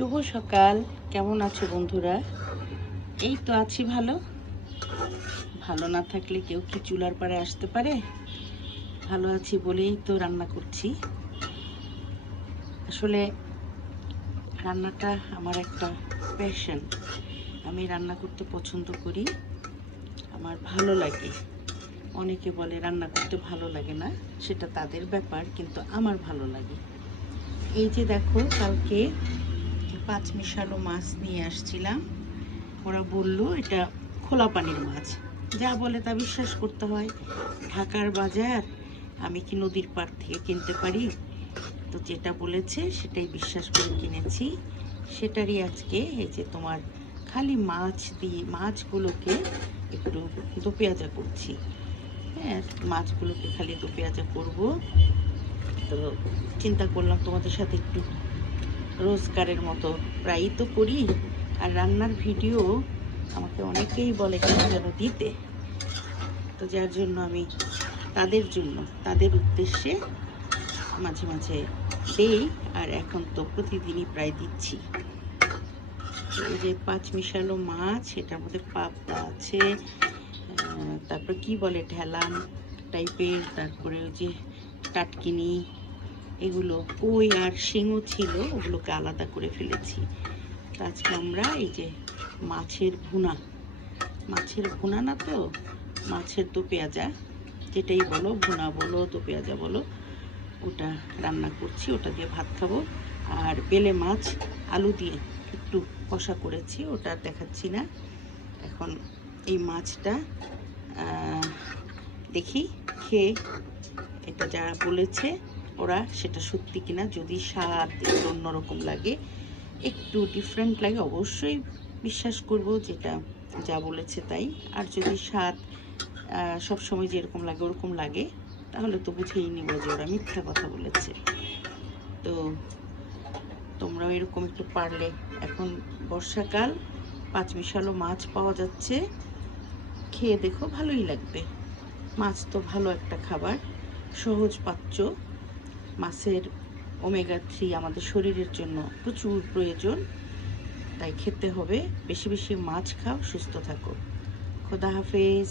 শুভ সকাল। কেমন আছো বন্ধুরা? এই তো আছি ভালো। ভালো না থাকলে কেউ কি চুলার পাড়ে আসতে পারে? ভালো আছি বলেই তো রান্না করছি। আসলে রান্নাটা আমার একটা প্যাশন। আমি রান্না করতে পছন্দ করি, আমার ভালো লাগে। অনেকে বলে রান্না করতে ভালো লাগে না, সেটা তাদের ব্যাপার, কিন্তু আমার ভালো লাগে। এই যে দেখো, কালকে পাঁচমিশালো মাছ নিয়ে আসছিলাম। ওরা বলল এটা খোলা পানির মাছ। যা বলে তা বিশ্বাস করতে হয়। ঢাকার বাজার, আমি কি নদীর পাড় থেকে কিনতে পারি? তো যেটা বলেছে সেটাই বিশ্বাস করে কিনেছি। সেটারই আজকে এই যে তোমার খালি মাছ দিয়ে মাছগুলোকে একটু দো পেঁয়াজা করছি। হ্যাঁ, মাছগুলোকে খালি দো পেঁয়াজা করবো। তো চিন্তা করলাম তোমাদের সাথে একটু রোজগারের মতো প্রায়ই তো করি, আর রান্নার ভিডিও আমাকে অনেকেই বলে কেন যেন দিতে। তো যার জন্য আমি তাদের জন্য, তাদের উদ্দেশ্যে মাঝে মাঝে দেই, আর এখন তো প্রতিদিনই প্রায় দিচ্ছি। এই যে পাঁচমিশালো মাছ, এটার মধ্যে পাবদা আছে, তারপর কি বলে ঢেলান টাইপের, তারপরে ওই যে টাটকিনি, এগুলো কই আর শিঙও ছিল, ওগুলোকে আলাদা করে ফেলেছি। তো আজকে আমরা এই যে মাছের ভুনা, মাছের ভুনা না তো মাছের দো পেঁয়াজা, যেটাই বলো, ভুনা বলো দো পেঁয়াজা বলো, ওটা রান্না করছি। ওটা দিয়ে ভাত খাবো। আর বেলে মাছ আলু দিয়ে একটু কষা করেছি, ওটা দেখাচ্ছি না এখন। এই মাছটা দেখি খেয়ে এটা যারা বলেছে ওরা সেটা সত্যি কিনা। যদি স্বাদ একটু অন্যরকম লাগে, একটু ডিফারেন্ট লাগে, অবশ্যই বিশ্বাস করব যেটা যা বলেছে তাই। আর যদি স্বাদ সবসময় যেরকম লাগে ওরকম লাগে, তাহলে তো বুঝেই নিব যে ওরা মিথ্যা কথা বলেছে। তো তোমরাও এরকম একটু পারলে, এখন বর্ষাকাল, পাঁচমিশালো মাছ পাওয়া যাচ্ছে, খেয়ে দেখো, ভালোই লাগবে। মাছ তো ভালো একটা খাবার, সহজ পাচ্য। মাছের ওমেগা 3 আমাদের শরীরের জন্য প্রচুর প্রয়োজন, তাই খেতে হবে। বেশি বেশি মাছ খাও, সুস্থ থাকো। খোদা হাফেজ।